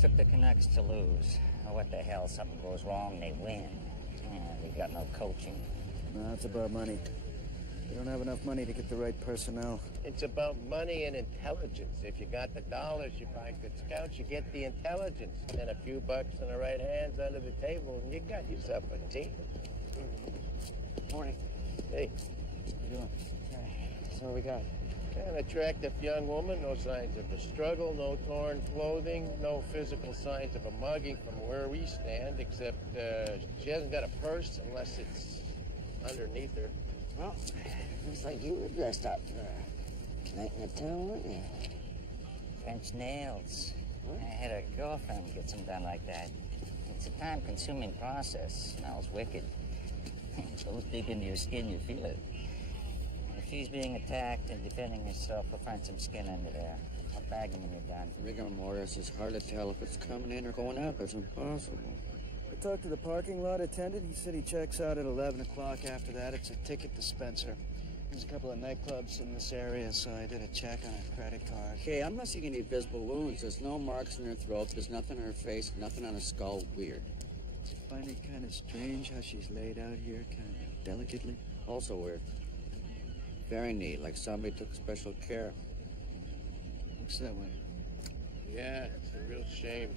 took the Canucks to lose. Oh, what the hell? Something goes wrong, they win. Yeah, they got no coaching. No, it's about money. They don't have enough money to get the right personnel. It's about money and intelligence. If you got the dollars, you buy good scouts, you get the intelligence. And a few bucks in the right hands under the table, and you got yourself a team. Morning. Hey. How you doing? Okay. So what we got? An attractive young woman, no signs of a struggle, no torn clothing, no physical signs of a mugging from where we stand, except she hasn't got a purse unless it's underneath her. Well, looks like you were dressed up for a night in the town, weren't you? French nails. I had a girlfriend get some done like that. It's a time-consuming process. Smells wicked. It goes deep into your skin, you feel it. If she's being attacked and defending herself, we'll find some skin under there. I'll bag him when you're done. Rigor mortis is hard to tell if it's coming in or going out. It's impossible. I talked to the parking lot attendant. He said he checks out at 11 o'clock. After that, it's a ticket dispenser. There's a couple of nightclubs in this area, so I did a check on her credit card. Okay, I'm not seeing any visible wounds. There's no marks in her throat. There's nothing on her face, nothing on her skull. Weird. I find it kind of strange how she's laid out here, kind of delicately. Also weird. Very neat, like somebody took special care. Looks that way. Yeah, it's a real shame.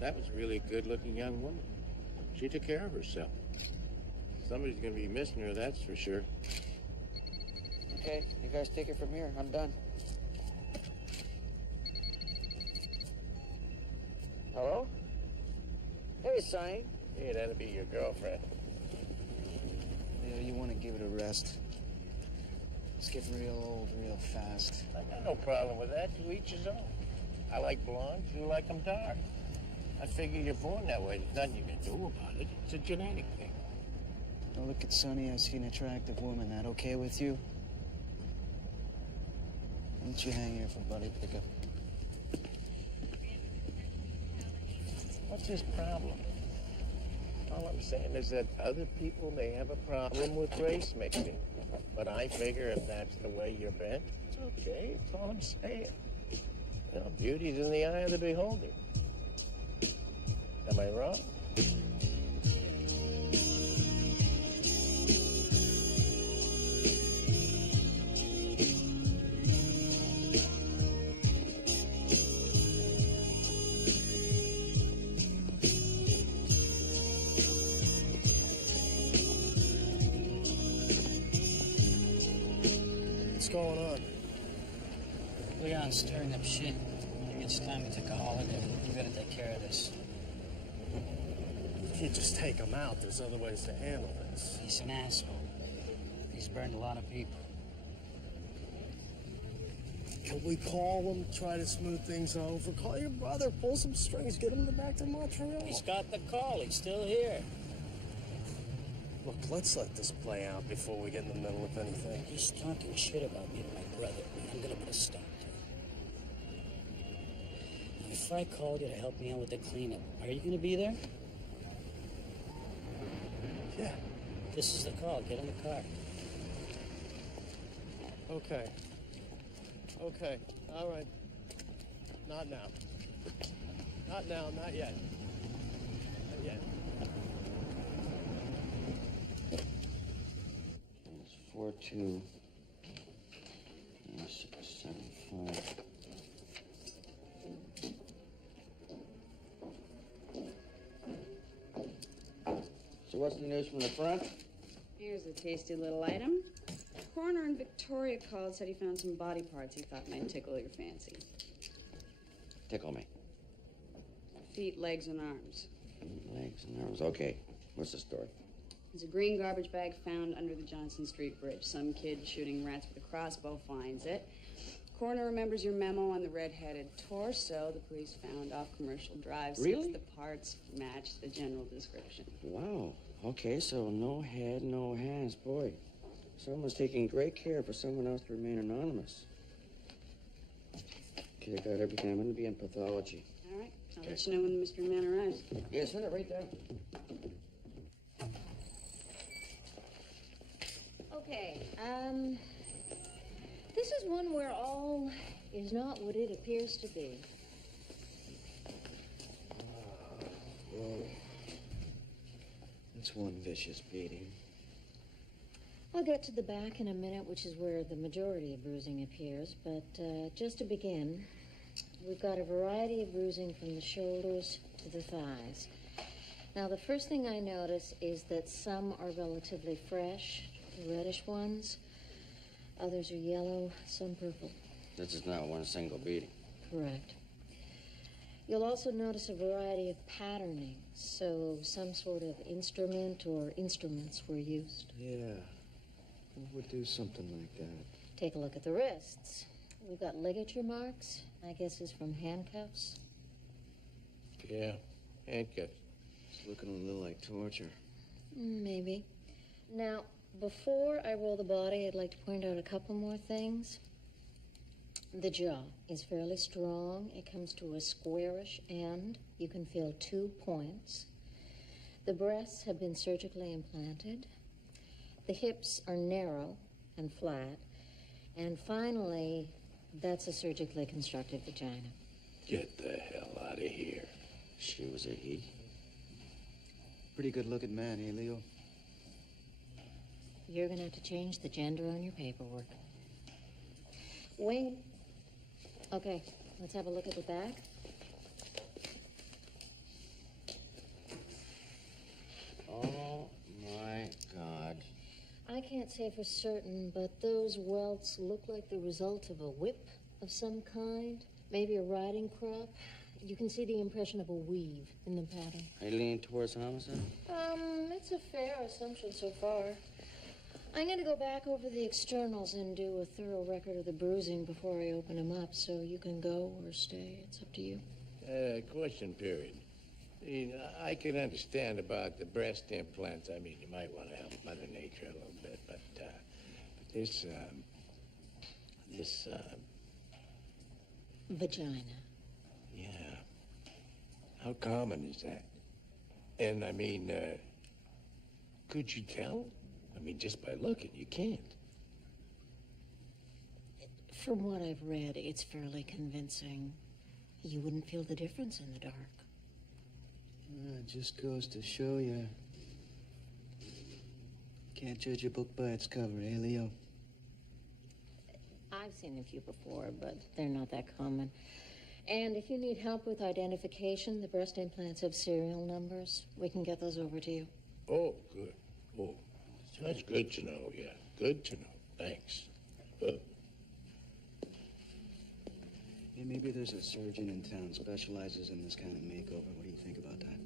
That was really a good-looking young woman. She took care of herself. Somebody's gonna be missing her, that's for sure. Okay, you guys take it from here. I'm done. Hello? Hey, Sonny. Hey, that'll be your girlfriend. Yeah, you want to give it a rest. It's getting real old real fast. I got no problem with that. To each his own. I like blondes, you like them dark. I figure you're born that way. There's nothing you can do about it. It's a genetic thing. Now look at Sonny. I see an attractive woman. That okay with you? Why don't you hang here for buddy pickup? What's his problem? All I'm saying is that other people may have a problem with race mixing. But I figure if that's the way you're bent, it's okay. That's all I'm saying. You know, beauty's in the eye of the beholder. Am I wrong? What's going on? Leon's stirring up shit. I think it's time to take a holiday. You gotta take care of this. You can't just take him out. There's other ways to handle this. He's an asshole. He's burned a lot of people. Can we call him, try to smooth things over? Call your brother, pull some strings, get him back to Montreal. He's got the call. He's still here. Look, let's let this play out before we get in the middle of anything. He's talking shit about me to my brother, and I'm gonna put a stop to it. Now, if I called you to help me out with the cleanup, are you gonna be there? Yeah. This is the call. Get in the car. Okay. Okay. All right. Not now. Not now. Not yet. Not yet. It's 4275. So what's the news from the front? Here's a tasty little item. The coroner in Victoria called, said he found some body parts he thought might tickle your fancy. Tickle me. Feet, legs, and arms. Legs and arms. Okay. What's the story? There's a green garbage bag found under the Johnson Street Bridge. Some kid shooting rats with a crossbow finds it. Coroner remembers your memo on the red-headed torso the police found off Commercial Drive. Really? Since the parts matched the general description. Wow. Okay, so no head, no hands. Boy, someone's taking great care for someone else to remain anonymous. Okay, I got everything. I'm going to be in pathology. All right. I'll let you know when the mystery man arrives. Yeah, send it right down. Okay, this is one where all is not what it appears to be. Whoa. That's one vicious beating. I'll get to the back in a minute, which is where the majority of bruising appears. But just to begin, we've got a variety of bruising from the shoulders to the thighs. Now, the first thing I notice is that some are relatively fresh, reddish ones. Others are yellow, some purple. This is not one single beating. Correct. You'll also notice a variety of patterning, so some sort of instrument or instruments were used. Yeah. Who would do something like that? Take a look at the wrists. We've got ligature marks, I guess is from handcuffs. Yeah, handcuffs. It's looking a little like torture. Maybe. Now, before I roll the body, I'd like to point out a couple more things. The jaw is fairly strong. It comes to a squarish end. You can feel 2 points. The breasts have been surgically implanted. The hips are narrow and flat. And finally, that's a surgically constructed vagina. Get the hell out of here. She was a he. Pretty good looking man, eh, Leo? You're gonna have to change the gender on your paperwork. Wayne. Okay, let's have a look at the back. Oh, my God. I can't say for certain, but those welts look like the result of a whip of some kind. Maybe a riding crop. You can see the impression of a weave in the pattern. Are you leaning towards homicide? It's a fair assumption so far. I'm going to go back over the externals and do a thorough record of the bruising before I open them up, so you can go or stay. It's up to you. Question period. I can understand about the breast implants. I mean, you might want to help Mother Nature a little bit, but this Vagina. yeah. How common is that? And I mean, could you tell? I mean, just by looking, you can't. From what I've read, it's fairly convincing. You wouldn't feel the difference in the dark. It just goes to show you. Can't judge a book by its cover, eh, Leo? I've seen a few before, but they're not that common. And if you need help with identification, the breast implants have serial numbers. We can get those over to you. Oh, good. Oh, that's good to know, yeah. Good to know. Thanks. Hey, maybe there's a surgeon in town specializes in this kind of makeover. What do you think about that?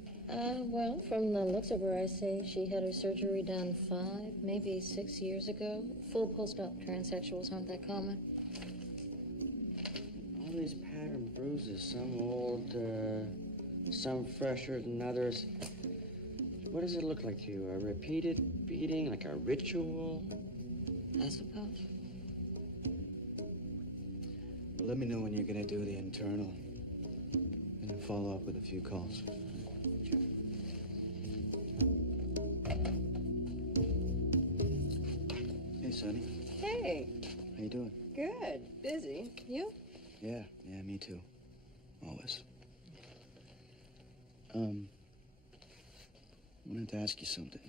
Well, from the looks of her, I say she had her surgery done 5, maybe 6 years ago. Full post-op transsexuals aren't that common. All these pattern bruises, some old, some fresher than others. What does it look like to you? A repeated beating, like a ritual? I suppose. Well, let me know when you're gonna do the internal. And then follow up with a few calls. Hey, Sonny. Hey, How you doing? good. Busy. You? Yeah, me too. Always. Wanted to ask you something.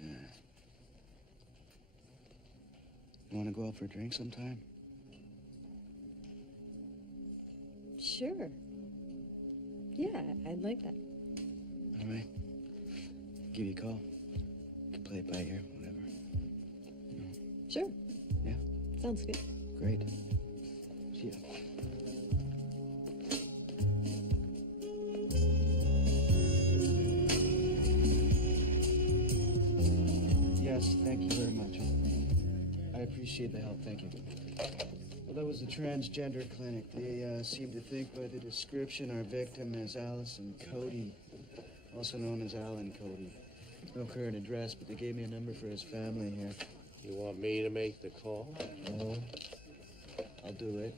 You want to go out for a drink sometime? Sure. Yeah, I'd like that. All right. Give you a call. Can play it by ear, whatever. Sure. Yeah. Sounds good. Great. See ya. Yes, thank you very much. I appreciate the help, thank you. Well, that was a transgender clinic. They seem to think by the description our victim is Allison Cody, also known as Alan Cody. No current address, but they gave me a number for his family here. You want me to make the call? Oh, I'll do it.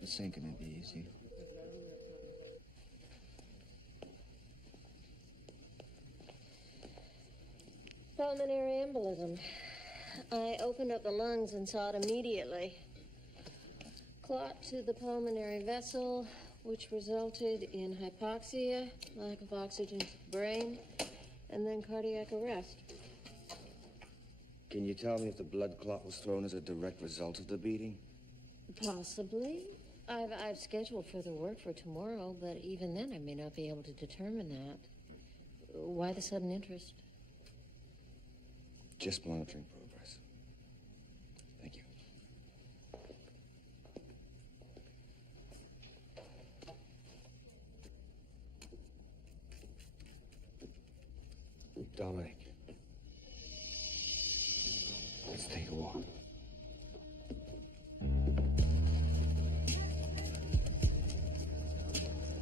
This ain't gonna be easy. pulmonary embolism. I opened up the lungs and saw it immediately. Clot to the pulmonary vessel, which resulted in hypoxia, lack of oxygen to the brain, and then cardiac arrest. Can you tell me if the blood clot was thrown as a direct result of the beating? Possibly. I've scheduled further work for tomorrow, but even then I may not be able to determine that. Why the sudden interest? Just monitoring progress. Thank you. Dominic. Let's take a walk.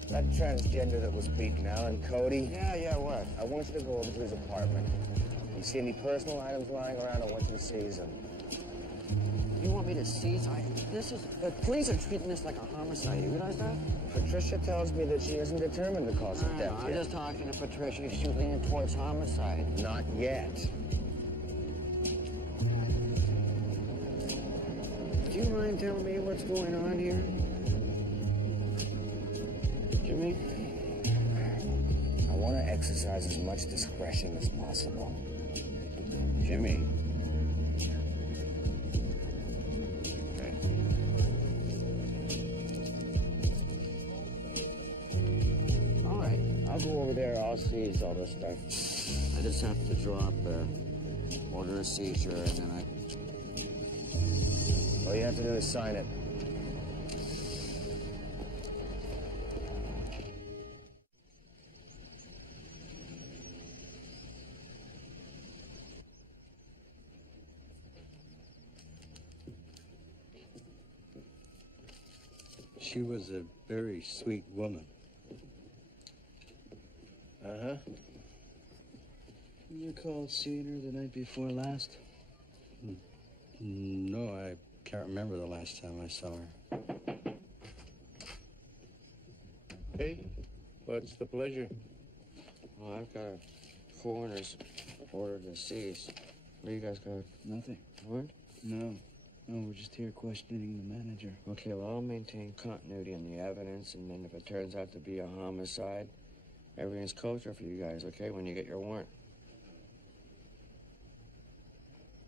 That transgender that was beaten, Alan Cody. Yeah, what? I want you to go over to his apartment. You see any personal items lying around? I want you to seize them. You want me to seize? The police are treating this like a homicide. You realize that? Patricia tells me that she hasn't determined the cause of death I'm yet. just talking to Patricia. She's leaning towards homicide. Not yet. Do you mind telling me what's going on here? Jimmy? I want to exercise as much discretion as possible. Jimmy? All right, I'll go over there. I'll seize all this stuff. I just have to draw up order a seizure, and then All you have to do is sign it. She was a very sweet woman. Uh-huh. You recall seeing her the night before last? No, I can't remember the last time I saw her. Hey, what's the pleasure? Oh, I've got a coroner's order to seize. What do you guys got? Nothing. What? No, we're just here questioning the manager. Okay, well, I'll maintain continuity in the evidence, and then if it turns out to be a homicide, everything's kosher for you guys, okay, when you get your warrant.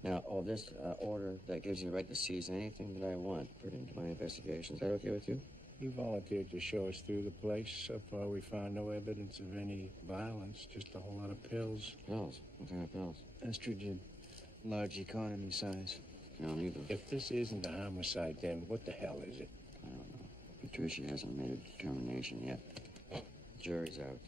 Now, this order that gives you the right to seize anything that I want put into my investigation. Is that okay with you? You volunteered to show us through the place. So far, we found no evidence of any violence, just a whole lot of pills. Pills? What kind of pills? Estrogen, large economy size. No, neither. If this isn't a homicide, then what the hell is it? I don't know. Patricia hasn't made a determination yet. Jury's out.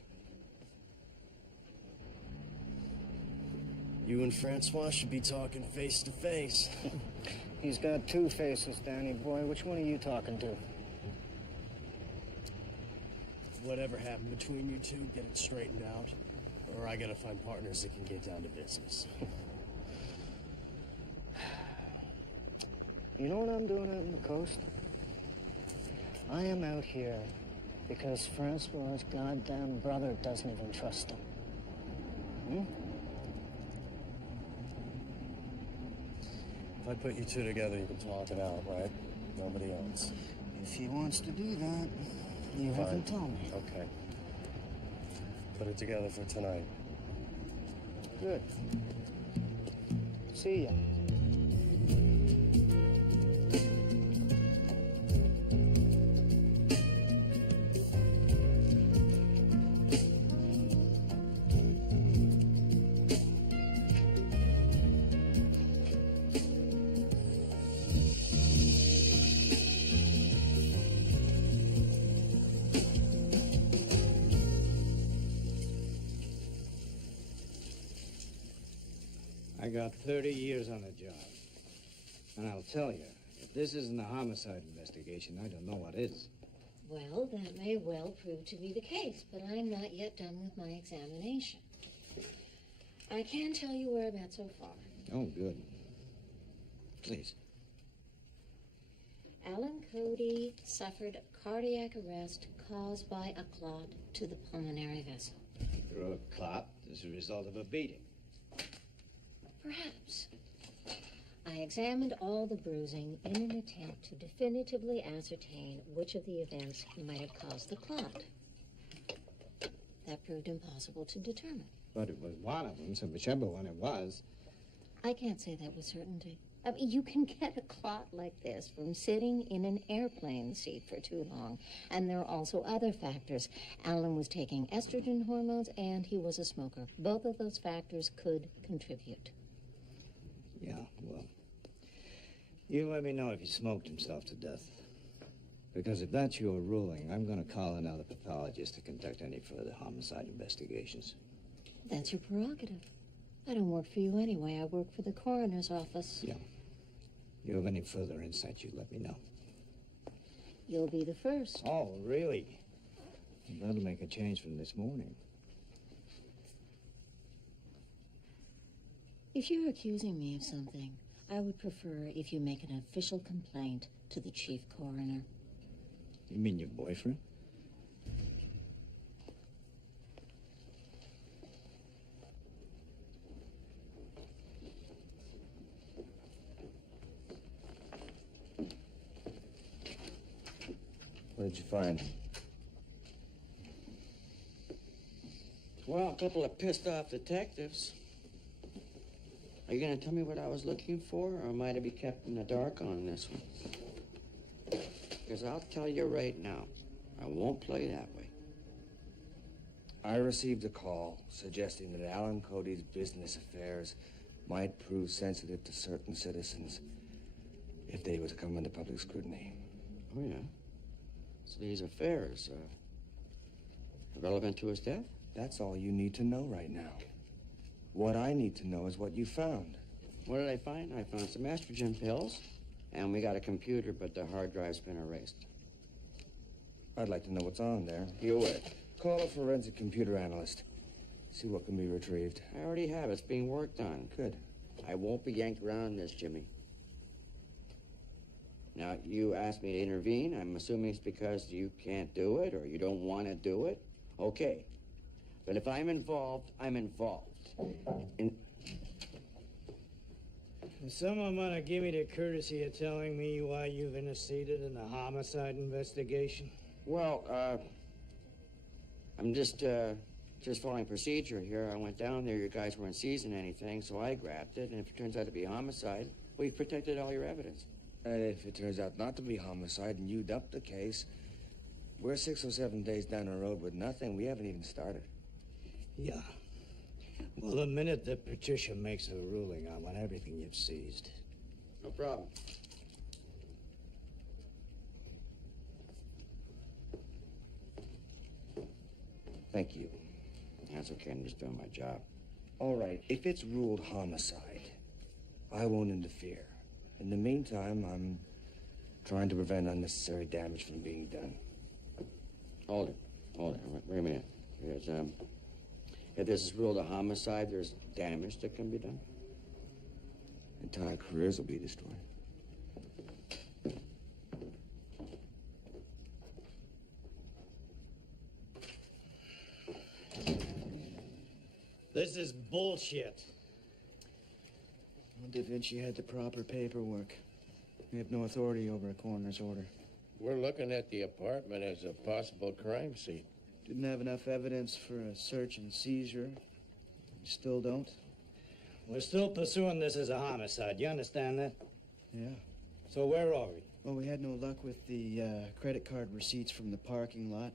You and Francois should be talking face to face. He's got two faces, Danny boy. Which one are you talking to? Whatever happened between you two, get it straightened out. Or I gotta find partners that can get down to business. You know what I'm doing out on the coast? I am out here because Francois's goddamn brother doesn't even trust him. Hmm? If I put you two together, you can talk it out, right? Nobody else. If he wants to do that, you have him tell me. Okay. Put it together for tonight. Good. See ya. I got 30 years on the job. And I'll tell you, if this isn't a homicide investigation, I don't know what is. Well, that may well prove to be the case, but I'm not yet done with my examination. I can tell you whereabouts so far. Oh, good. Please. Alan Cody suffered cardiac arrest caused by a clot to the pulmonary vessel. Through a clot as a result of a beating. Perhaps. I examined all the bruising in an attempt to definitively ascertain which of the events might have caused the clot. That proved impossible to determine. But it was one of them, so whichever one it was. I can't say that with certainty. I mean, you can get a clot like this from sitting in an airplane seat for too long. And there are also other factors. Alan was taking estrogen hormones, and he was a smoker. Both of those factors could contribute. Yeah, well, you let me know if he smoked himself to death. Because if that's your ruling, I'm going to call another pathologist to conduct any further homicide investigations. That's your prerogative. I don't work for you anyway. I work for the coroner's office. Yeah. You have any further insight, you let me know. You'll be the first. Oh, really? That'll make a change from this morning. If you're accusing me of something, I would prefer if you make an official complaint to the chief coroner. You mean your boyfriend? What did you find? Well, a couple of pissed off detectives. Are you going to tell me what I was looking for, or am I to be kept in the dark on this one? Because I'll tell you right now, I won't play that way. I received a call suggesting that Alan Cody's business affairs might prove sensitive to certain citizens if they were to come under public scrutiny. Oh, yeah? So these affairs, relevant to his death? That's all you need to know right now. What I need to know is what you found. What did I find? I found some estrogen pills, and we got a computer, but the hard drive's been erased. I'd like to know what's on there. You would. Call a forensic computer analyst. See what can be retrieved. I already have. It's being worked on. Good. I won't be yanked around this, Jimmy. Now, you asked me to intervene. I'm assuming it's because you can't do it or you don't want to do it. Okay. But if I'm involved, I'm involved. Is someone want to give me the courtesy of telling me why you've interceded in the homicide investigation? Well, I'm just following procedure here. I went down there. Your guys weren't seizing anything, so I grabbed it. And if it turns out to be homicide, we've protected all your evidence. And if it turns out not to be homicide and you dump the case, we're 6 or 7 days down the road with nothing. We haven't even started. Yeah. Well, the minute that Patricia makes a ruling, I want everything you've seized. No problem. Thank you. That's okay. I'm just doing my job. All right. If it's ruled homicide, I won't interfere. In the meantime, I'm trying to prevent unnecessary damage from being done. Hold it. Wait a minute. If this is ruled a homicide, there's damage that can be done. Entire careers will be destroyed. This is bullshit. Well, Da Vinci had the proper paperwork. We have no authority over a coroner's order. We're looking at the apartment as a possible crime scene. Didn't have enough evidence for a search and seizure. You still don't? We're still pursuing this as a homicide. You understand that? Yeah. So where are we? Well, we had no luck with the credit card receipts from the parking lot.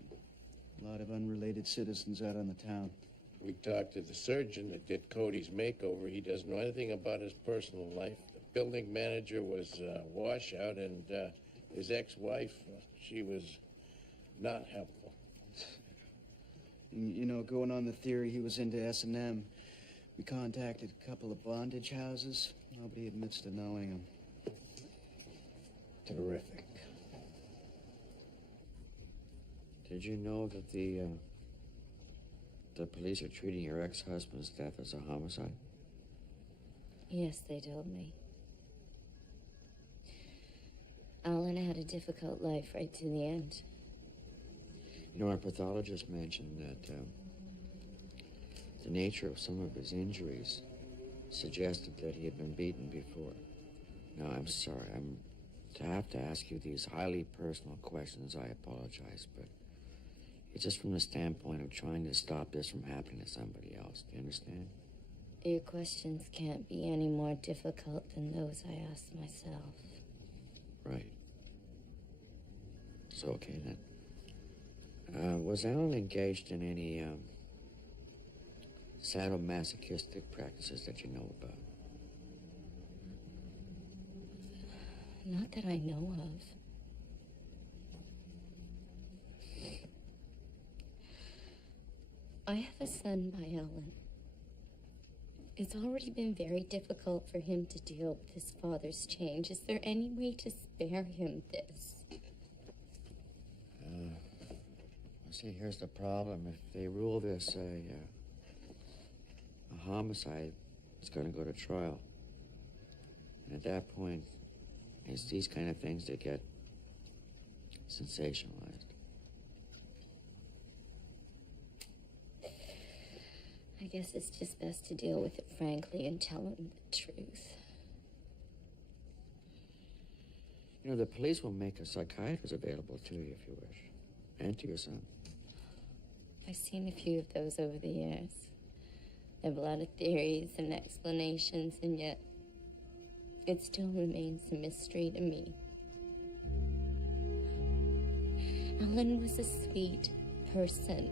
A lot of unrelated citizens out on the town. We talked to the surgeon that did Cody's makeover. He doesn't know anything about his personal life. The building manager was washout, and his ex-wife, she was not helpful. You know, going on the theory he was into S&M, we contacted a couple of bondage houses. Nobody admits to knowing him. Terrific. Did you know that the police are treating your ex-husband's death as a homicide? Yes, they told me. Alan had a difficult life right to the end. You know, our pathologist mentioned that the nature of some of his injuries suggested that he had been beaten before. Now, I'm sorry. To have to ask you these highly personal questions, I apologize, but it's just from the standpoint of trying to stop this from happening to somebody else. Do you understand? Your questions can't be any more difficult than those I asked myself. Right. So, okay, then. Was Alan engaged in any, sadomasochistic practices that you know about? Not that I know of. I have a son by Ellen. It's already been very difficult for him to deal with his father's change. Is there any way to spare him this? See, here's the problem. If they rule this a homicide, it's going to go to trial. And at that point, it's these kind of things that get sensationalized. I guess it's just best to deal with it frankly and tell him the truth. You know, the police will make a psychiatrist available to you if you wish. And to your son. I've seen a few of those over the years. They have a lot of theories and explanations, and yet it still remains a mystery to me. Alan was a sweet person.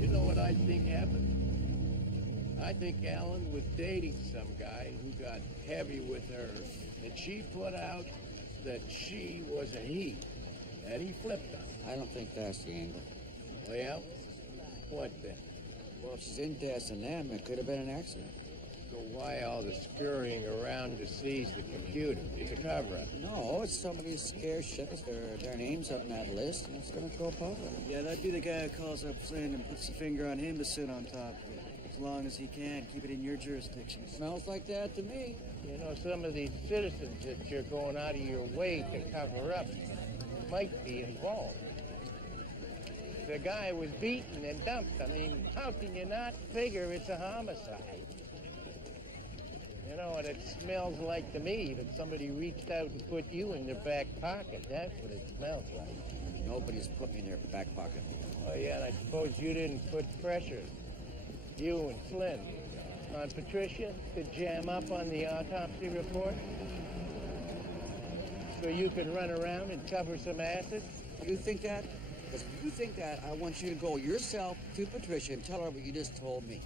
You know what I think happened? I think Alan was dating some guy who got heavy with her, and she put out that she was a he, and he flipped on her. I don't think that's the angle. Well, what then? Well, if she's into S&M, it could have been an accident. So why all the scurrying around to seize the computer? It's a cover-up. No, it's somebody's scared shitless. Their name's up on that list, and it's going to go public. Yeah, that'd be the guy who calls up Flynn and puts the finger on him to sit on top of it. As long as he can, keep it in your jurisdiction. Smells like that to me. You know, some of these citizens that you're going out of your way to cover up might be involved. The guy was beaten and dumped. I mean, how can you not figure it's a homicide? You know what it smells like to me? That somebody reached out and put you in their back pocket. That's what it smells like. Nobody's put me in their back pocket. Oh, yeah, and I suppose you didn't put pressure, you and Flynn, on Patricia to jam up on the autopsy report? So you could run around and cover some acid? You think that? Because if you think that, I want you to go yourself to Patricia and tell her what you just told me.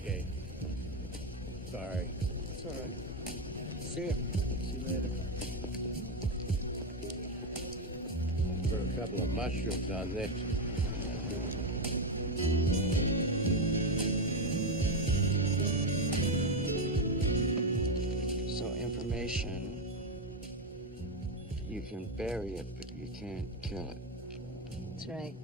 Okay. Sorry. It's all right. See you. See you later. For a couple of mushrooms on this. So information, you can bury it, but you can't kill it. That's right.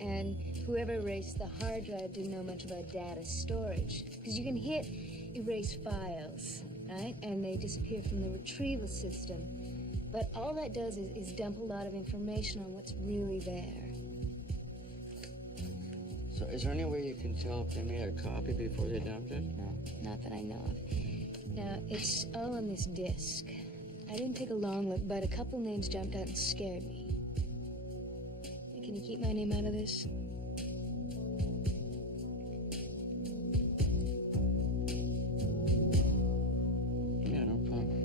And whoever erased the hard drive didn't know much about data storage. Because you can hit erase files, right? And they disappear from the retrieval system. But all that does is dump a lot of information on what's really there. So is there any way you can tell if they made a copy before they dumped it? No, not that I know of. Now, it's all on this disk. I didn't take a long look, but a couple names jumped out and scared me. Can you keep my name out of this? Yeah, no problem.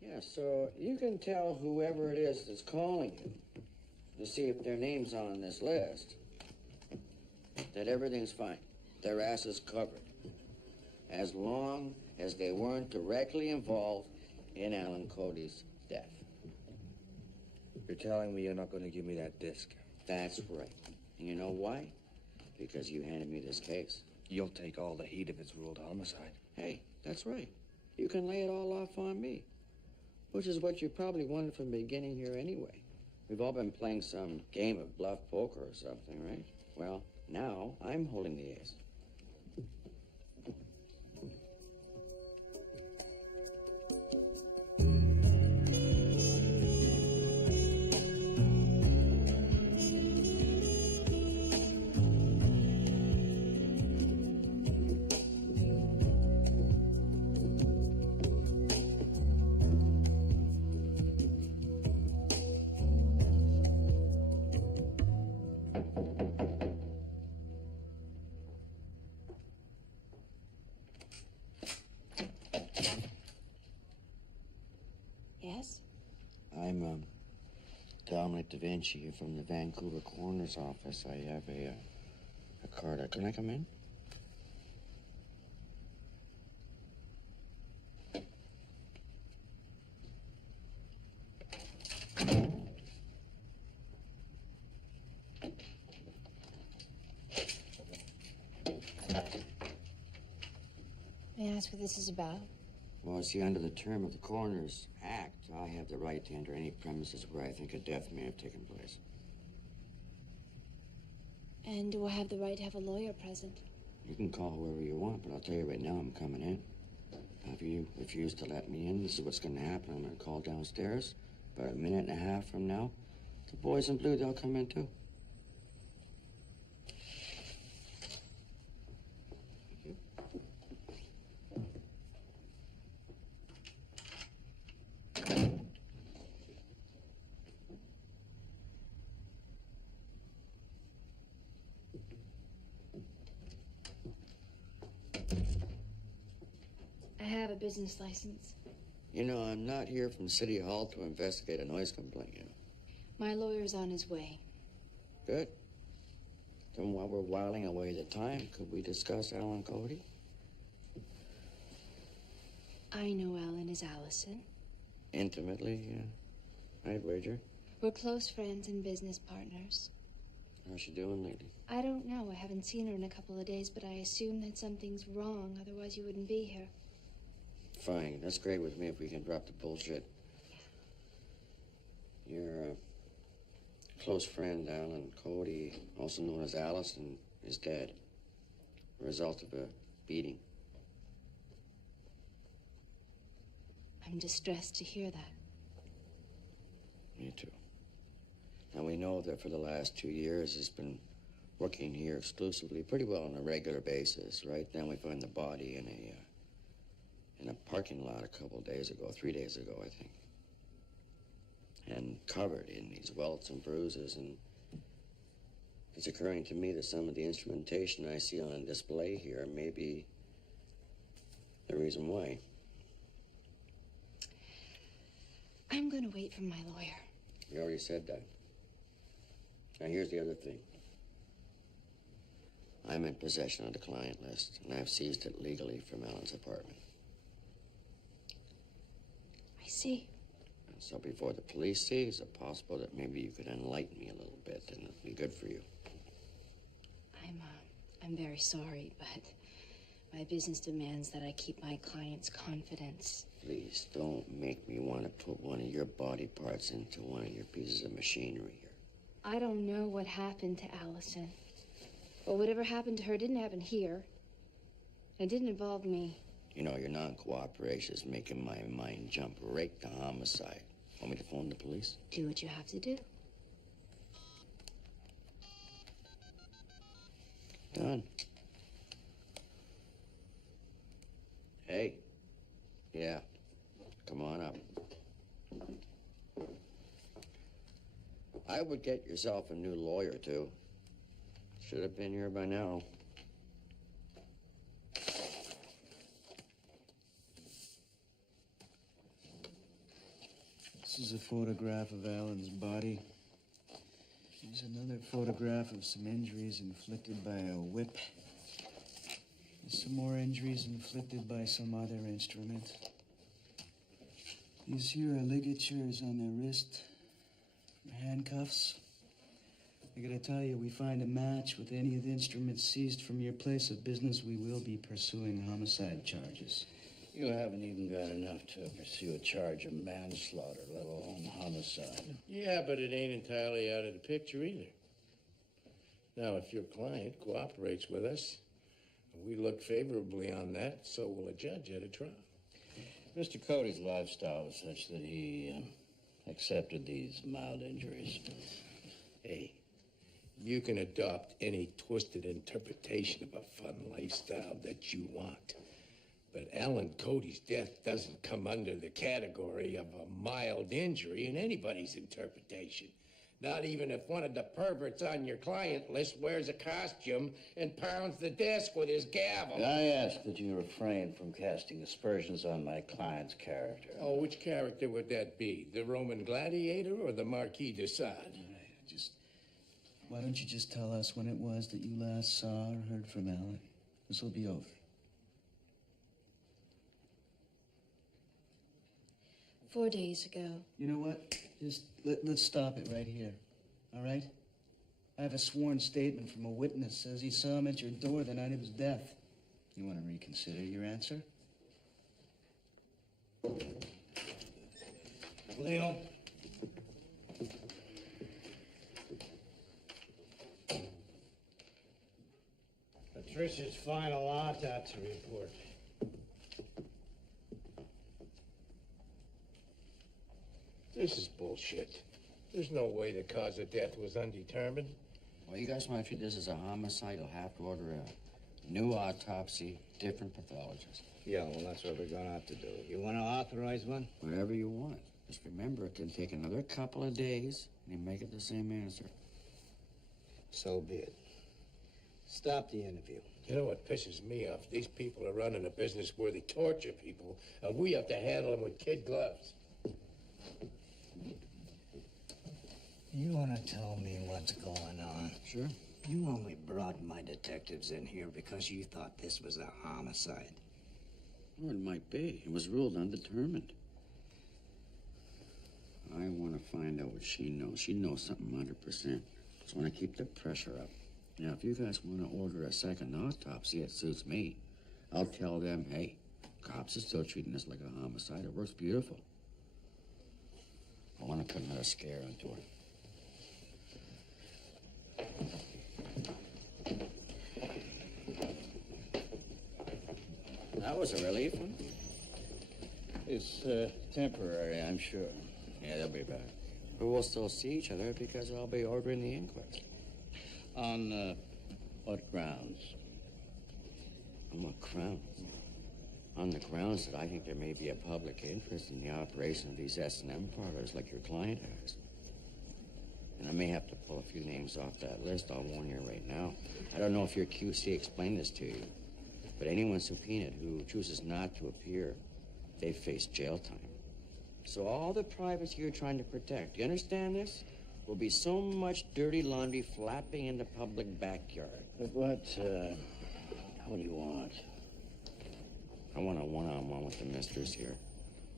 Yeah, so you can tell whoever it is that's calling you to see if their name's on this list, that everything's fine. Their ass is covered. As long as they weren't directly involved in Alan Cody's death. You're telling me you're not going to give me that disc? That's right. And you know why? Because you handed me this case. You'll take all the heat if it's ruled homicide. Hey, that's right. You can lay it all off on me. Which is what you probably wanted from the beginning here anyway. We've all been playing some game of bluff poker or something, right? Well, now I'm holding the ace. Detective Vinci here from the Vancouver Coroner's Office. I have a card. Can I come in? May I ask what this is about? Well, see, under the term of the Coroner's Act, I have the right to enter any premises where I think a death may have taken place. And do I have the right to have a lawyer present? You can call whoever you want, but I'll tell you right now, I'm coming in. Now, if you refuse to let me in, this is what's going to happen. I'm going to call downstairs. About a minute and a half from now, the boys in blue, they'll come in too. I have a business license. You know, I'm not here from City Hall to investigate a noise complaint, you know. My lawyer's on his way. Good. Then while we're whiling away the time, could we discuss Alan Cody? I know Alan is Allison. Intimately, I'd wager. We're close friends and business partners. How's she doing lately? I don't know. I haven't seen her in a couple of days, but I assume that something's wrong. Otherwise, you wouldn't be here. Fine. That's great with me if we can drop the bullshit. Your close friend, Alan Cody, also known as Allison, is dead. A result of a beating. I'm distressed to hear that. Me too. Now, we know that for the last 2 years he's been working here exclusively, pretty well on a regular basis, right? Then we find the body in a parking lot a couple days ago, 3 days ago, I think. And covered in these welts and bruises, and it's occurring to me that some of the instrumentation I see on display here may be the reason why. I'm going to wait for my lawyer. You already said that. Now, here's the other thing. I'm in possession of the client list, and I've seized it legally from Alan's apartment. I see. And so before the police see, is it possible that maybe you could enlighten me a little bit, and it'd be good for you? I'm very sorry, but my business demands that I keep my client's confidence. Please don't make me want to put one of your body parts into one of your pieces of machinery here. I don't know what happened to Allison. But whatever happened to her didn't happen here. It didn't involve me. You know, your non-cooperation is making my mind jump right to homicide. Want me to phone the police? Do what you have to do. Done. Hey. Yeah. Come on up. I would get yourself a new lawyer, too. Should have been here by now. This is a photograph of Alan's body. Here's another photograph of some injuries inflicted by a whip. There's some more injuries inflicted by some other instrument. These here are ligatures on the wrist, handcuffs. I gotta tell you, we find a match with any of the instruments seized from your place of business, we will be pursuing homicide charges. You haven't even got enough to pursue a charge of manslaughter, let alone homicide. Yeah, but it ain't entirely out of the picture either. Now, if your client cooperates with us, we look favorably on that, so will a judge at a trial. Mr. Cody's lifestyle was such that he accepted these mild injuries. Hey, you can adopt any twisted interpretation of a fun lifestyle that you want. But Alan Cody's death doesn't come under the category of a mild injury in anybody's interpretation. Not even if one of the perverts on your client list wears a costume and pounds the desk with his gavel. I ask that you refrain from casting aspersions on my client's character. Oh, which character would that be? The Roman gladiator or the Marquis de Sade? Why don't you just tell us when it was that you last saw or heard from Alec? This will be over. 4 days ago. You know what? Just let's stop it right here. All right? I have a sworn statement from a witness. Says he saw him at your door the night of his death. You want to reconsider your answer? Leo. Patricia's final autopsy report. This is bullshit. There's no way the cause of death was undetermined. Well, you guys want to treat this as a homicide, you'll have to order a new autopsy, different pathologist. Yeah, well, that's what we're gonna have to do. You want to authorize one? Whatever you want. Just remember, it can take another couple of days, and you make it the same answer. So be it. Stop the interview. You know what pisses me off? These people are running a business where they torture people, and we have to handle them with kid gloves. You want to tell me what's going on? Sure. You only brought my detectives in here because you thought this was a homicide. Well, it might be. It was ruled undetermined. I want to find out what she knows. She knows something 100%. Just want to keep the pressure up. Now, if you guys want to order a second autopsy, it suits me. I'll tell them, hey, cops are still treating this like a homicide. It works beautiful. I want to put another scare into her. That was a relief, huh? It's temporary, I'm sure. Yeah, they'll be back. But we'll still see each other because I'll be ordering the inquest. On what grounds? On what grounds? On the grounds that I think there may be a public interest in the operation of these S&M parlors like your client has. And I may have to pull a few names off that list, I'll warn you right now. I don't know if your QC explained this to you, but anyone subpoenaed who chooses not to appear, they face jail time. So all the privacy you're trying to protect, you understand this? Will be so much dirty laundry flapping in the public backyard. But what do you want? I want a one-on-one with the mistress here.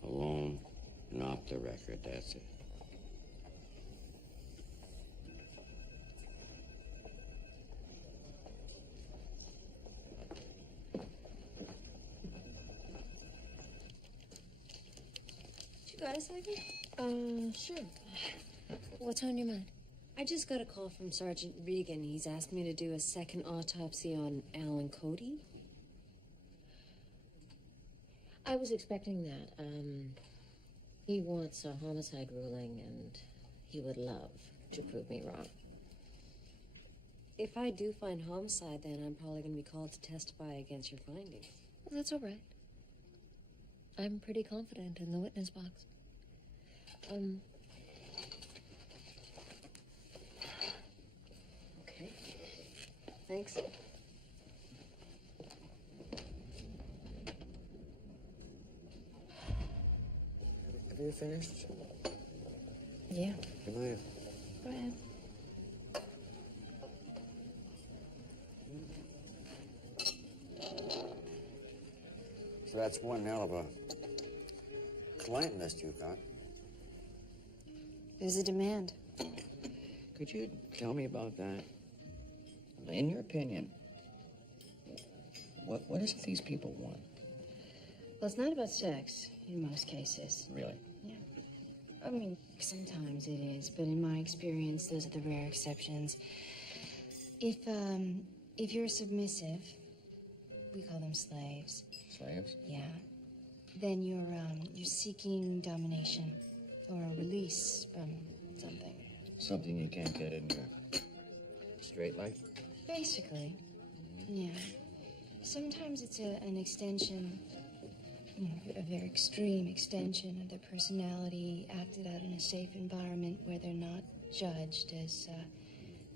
Alone and off the record, that's it. You got a second? Sure. What's on your mind? I just got a call from Sergeant Regan. He's asked me to do a second autopsy on Alan Cody. I was expecting that. He wants a homicide ruling, and he would love to prove me wrong. If I do find homicide, then I'm probably going to be called to testify against your findings. Well, that's all right. I'm pretty confident in the witness box. Okay. Thanks. Have you finished? Yeah. Come on. Go ahead. So that's one hell of a client list you've got. There's a demand. Could you tell me about that? In your opinion, what is it these people want? Well, it's not about sex in most cases. Really? Yeah. I mean, sometimes it is, but in my experience, those are the rare exceptions. If you're submissive, we call them slaves. Slaves? Yeah. Then you're seeking domination or a release from something. Something you can't get in your straight life? Basically, yeah. Sometimes it's an extension, a very extreme extension of their personality acted out in a safe environment where they're not judged as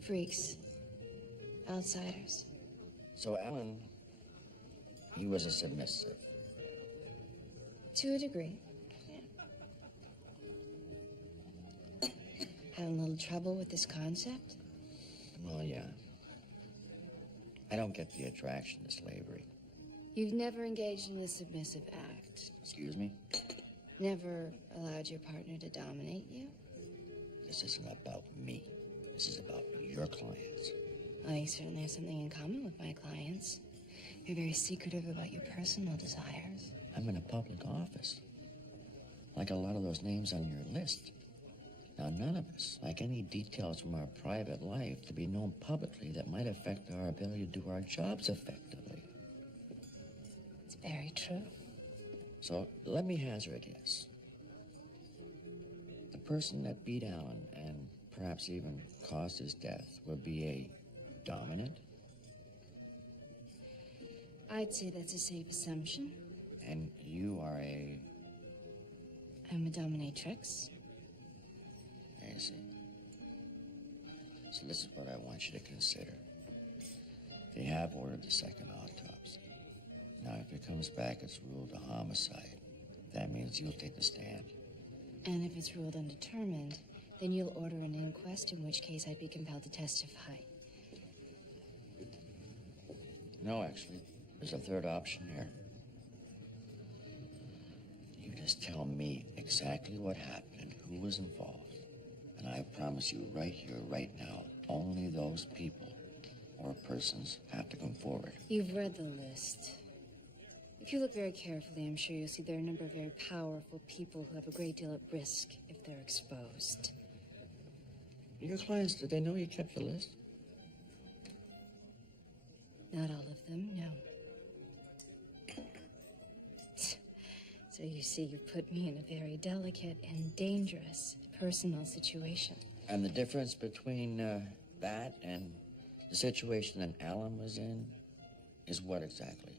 freaks, outsiders. So Alan, he was a submissive. To a degree. Having a little trouble with this concept? Well, yeah. I don't get the attraction to slavery. You've never engaged in a submissive act. Excuse me? Never allowed your partner to dominate you? This isn't about me. This is about your clients. Well, you certainly have something in common with my clients. You're very secretive about your personal desires. I'm in a public office. Like a lot of those names on your list. Now, none of us like any details from our private life to be known publicly that might affect our ability to do our jobs effectively. It's very true. So, let me hazard a guess. The person that beat Alan and perhaps even caused his death would be a dominant? I'd say that's a safe assumption. And you are a... I'm a dominatrix. I see. So this is what I want you to consider. They have ordered the second autopsy. Now, if it comes back it's ruled a homicide, that means you'll take the stand. And if it's ruled undetermined, then you'll order an inquest, in which case I'd be compelled to testify. No, actually, there's a third option here. You just tell me exactly what happened and who was involved. And I promise you right here, right now, only those people or persons have to come forward. You've read the list. If you look very carefully, I'm sure you'll see there are a number of very powerful people who have a great deal at risk if they're exposed. Your clients, did they know you kept the list? Not all of them, no. So you see, you put me in a very delicate and dangerous personal situation. And the difference between that and the situation that Alan was in is what exactly?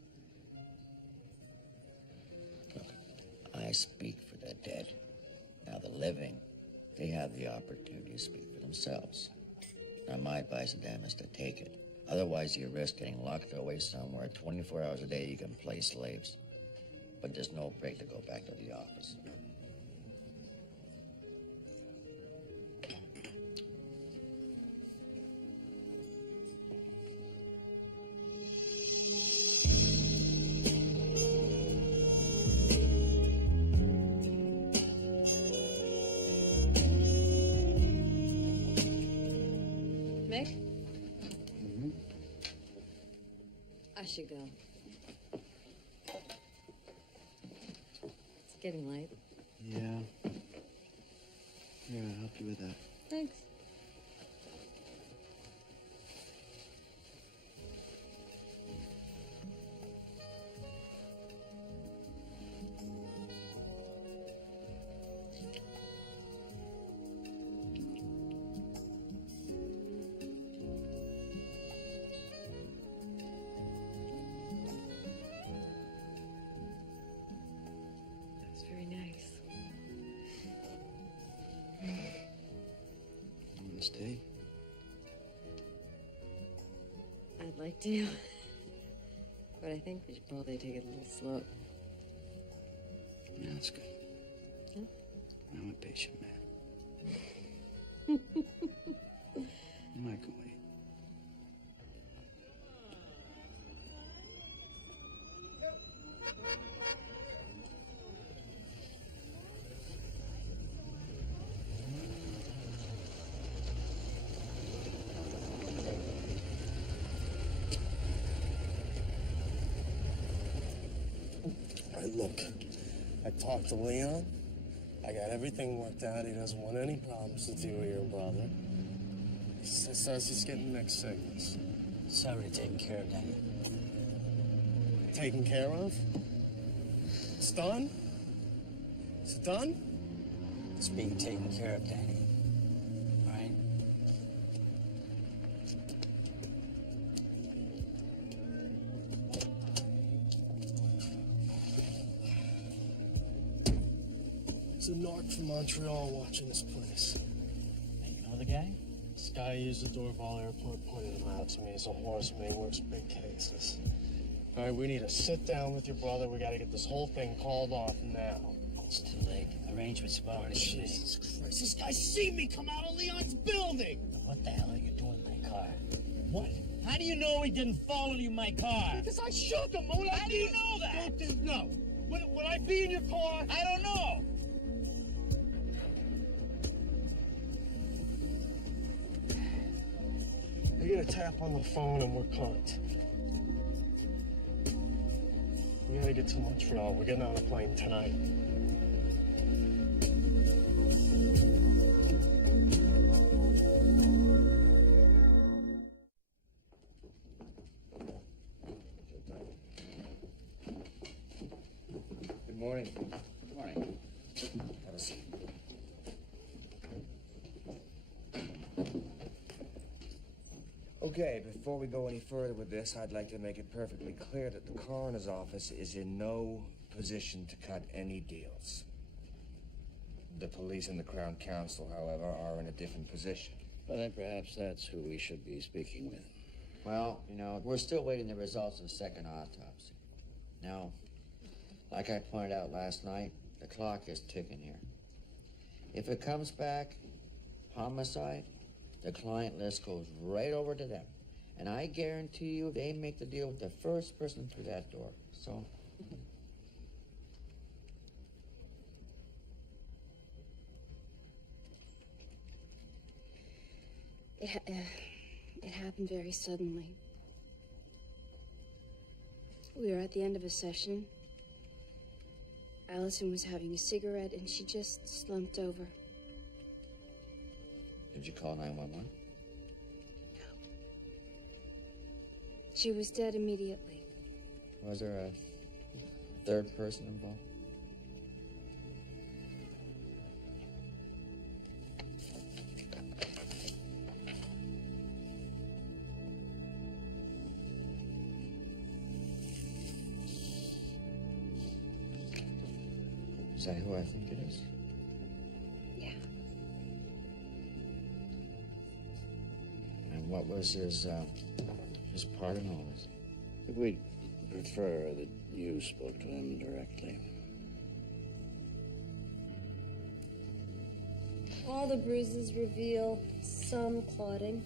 Look, I speak for the dead. Now the living, they have the opportunity to speak for themselves. Now my advice to them is to take it. Otherwise you risk getting locked away somewhere 24 hours a day you can play slaves. But there's no break to go back to the office. Mick? I should go. It's getting late. Yeah. Here, I'll help you with that. Thanks. That's very nice. You want to stay? I'd like to. But I think we should probably take it a little slow. Yeah, that's good. Huh? I'm a patient man. I can wait. All right, look, I talked to Leon. I got everything worked out. He doesn't want any problems with you or your brother. He says he's getting mixed signals. It's already taken care of, Danny. Taken care of? It's done? Is it done? It's being taken care of, Danny. Right? There's a narc from Montreal watching this place. Hey, you know, Know the guy? This guy who used the Dorval Airport pointed him out to me as a horseman. He works big cases. All right, we need to sit down with your brother. We got to get this whole thing called off now. It's too late. Arrangements have already been made. Jesus Christ, this guy seen me come out of Leon's building! What the hell are you doing in my car? What? How do you know he didn't follow you in my car? Because I shook him. How do you know that? No. Would I be in your car? I don't know. I get a tap on the phone and we're cooked. We gotta get to Montreal. We're getting on a plane tonight. Good morning. Good morning. Have a seat. Okay, before we go any further with this, I'd like to make it perfectly clear that the coroner's office is in no position to cut any deals. The police and the Crown Council, however, are in a different position. But then perhaps that's who we should be speaking with. Well, you know, we're still waiting the results of the second autopsy. Now, like I pointed out last night, the clock is ticking here. If it comes back homicide, the client list goes right over to them. And I guarantee you they make the deal with the first person through that door. So, It happened very suddenly. We were at the end of a session. Allison was having a cigarette and she just slumped over. did you call 911? She was dead immediately. Was there a third person involved? Is that who I think it is? Yeah. And what was his part in all this? We'd prefer that you spoke to him directly. All the bruises reveal some clotting.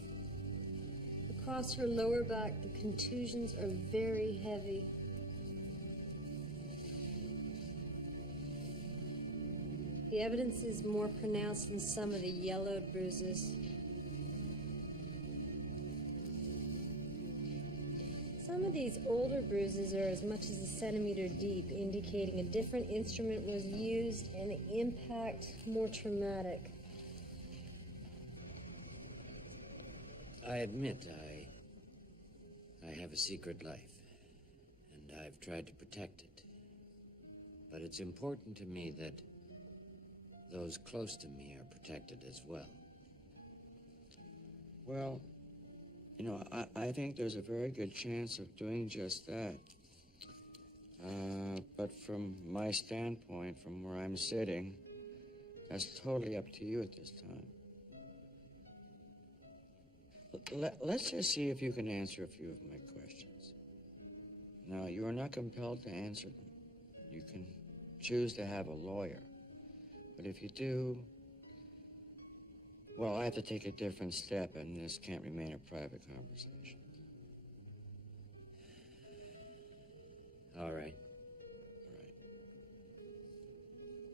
Across her lower back, the contusions are very heavy. The evidence is more pronounced in some of the yellowed bruises. Some of these older bruises are as much as a centimeter deep, indicating a different instrument was used and the impact more traumatic. I admit I have a secret life, and I've tried to protect it. But it's important to me that those close to me are protected as well. Well, you know, I think there's a very good chance of doing just that. But from my standpoint, from where I'm sitting, that's totally up to you at this time. Let's just see if you can answer a few of my questions. Now, you are not compelled to answer them. You can choose to have a lawyer. But if you do, well, I have to take a different step, and this can't remain a private conversation. All right.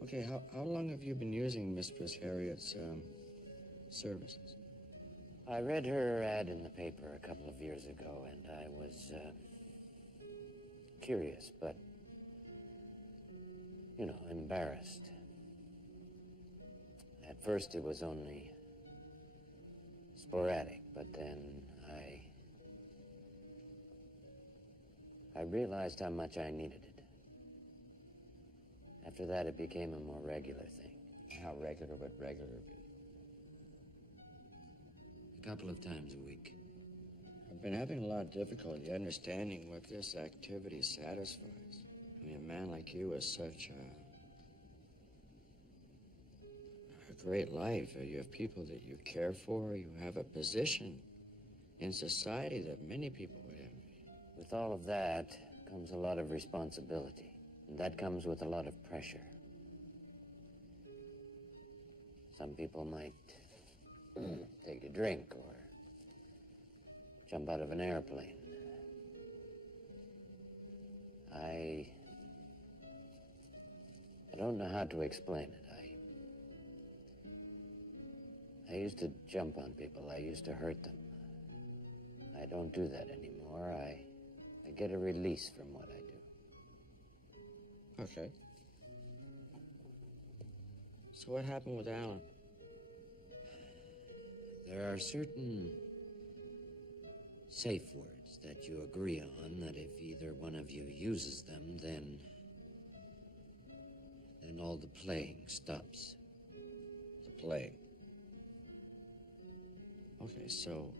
Okay, how long have you been using Mistress Harriet's services? I read her ad in the paper a couple of years ago, and I was curious, but, you know, embarrassed. At first, it was only sporadic, but then I realized how much I needed it. After that, it became a more regular thing. How regular would regular be? A couple of times a week. I've been having a lot of difficulty understanding what this activity satisfies. I mean, a man like you is such a great life. You have people that you care for. You have a position in society that many people would envy. With all of that comes a lot of responsibility. And that comes with a lot of pressure. Some people might take a drink or jump out of an airplane. I don't know how to explain it. I used to jump on people. I used to hurt them. I don't do that anymore. I get a release from what I do. Okay. So what happened with Alan? There are certain safe words that you agree on that if either one of you uses them, then all the playing stops. The playing? Okay, so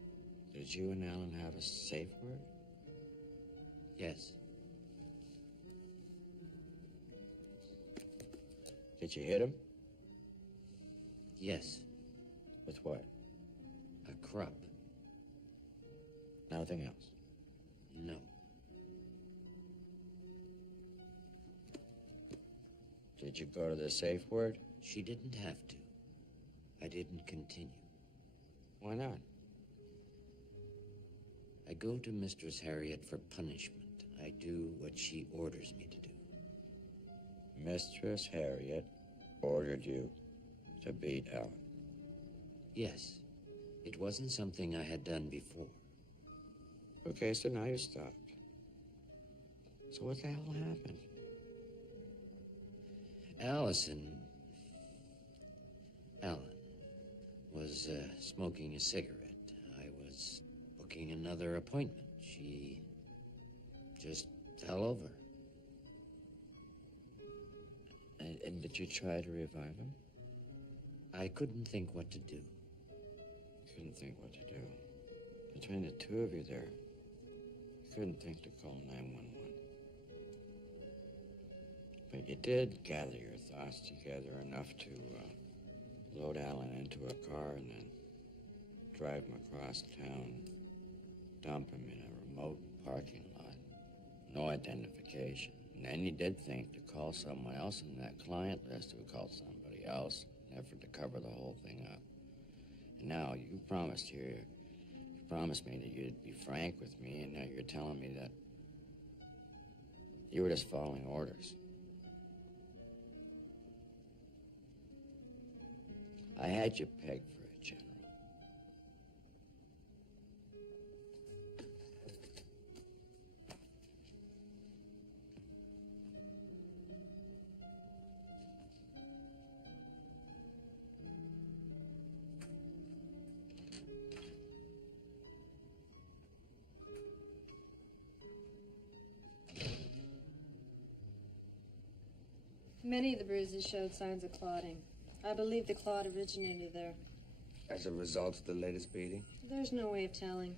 did you and Alan have a safe word? Yes. Did you hit him? Yes. With what? A crop. Nothing else? No. Did you go to the safe word? She didn't have to. I didn't continue. Why not? I go to Mistress Harriet for punishment. I do what she orders me to do. Mistress Harriet ordered you to beat Alan? Yes. It wasn't something I had done before. Okay, so now you stopped. So what the hell happened? Alan was smoking a cigarette. I was booking another appointment. She just fell over. And did you try to revive him? I couldn't think what to do. Couldn't think what to do. Between the two of you there, you couldn't think to call 911. But you did gather your thoughts together enough to load Alan into a car and then drive him across town, dump him in a remote parking lot. No identification. And then you did think to call someone else in that client list who called somebody else in an effort to cover the whole thing up. And now you promised here, you promised me that you'd be frank with me, and now you're telling me that you were just following orders. I had you pegged for a general. Many of the bruises showed signs of clotting. I believe the clot originated there. As a result of the latest beating? There's no way of telling.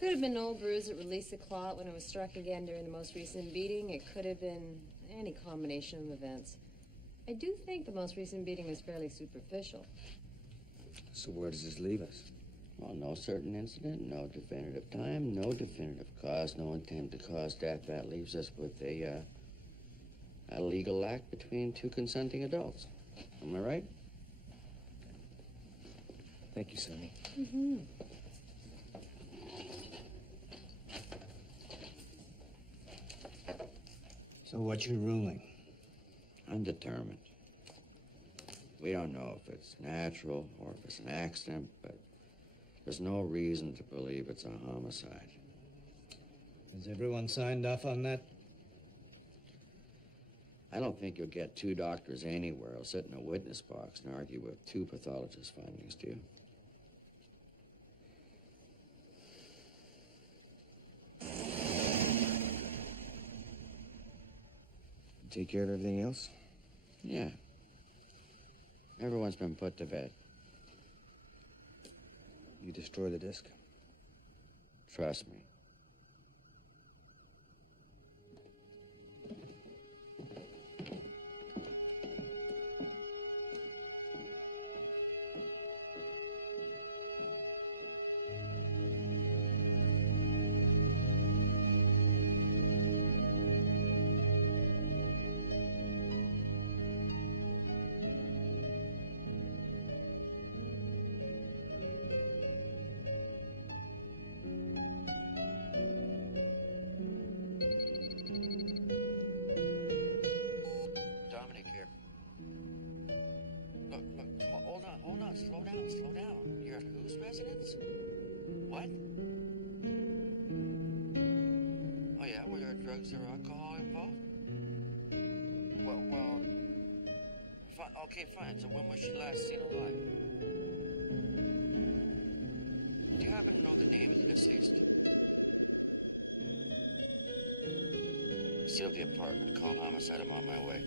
Could have been an old bruise that released the clot when it was struck again during the most recent beating. It could have been any combination of events. I do think the most recent beating was fairly superficial. So where does this leave us? Well, no certain incident, no definitive time, no definitive cause, no intent to cause death. That leaves us with a legal act between two consenting adults. Am I right? Thank you, Sonny. Mm-hmm. So what's your ruling? Undetermined. We don't know if it's natural or if it's an accident, but there's no reason to believe it's a homicide. Has everyone signed off on that? I don't think you'll get two doctors anywhere who'll sit in a witness box and argue with two pathologists' findings, do you? Take care of everything else? Yeah. Everyone's been put to bed. You destroy the disc? Trust me. Slow down. You're at whose residence? What? Oh, yeah? Were there drugs or alcohol involved? Well, okay, fine. So when was she last seen alive? Do you happen to know the name of the deceased? Seal the apartment. Call homicide. I'm on my way.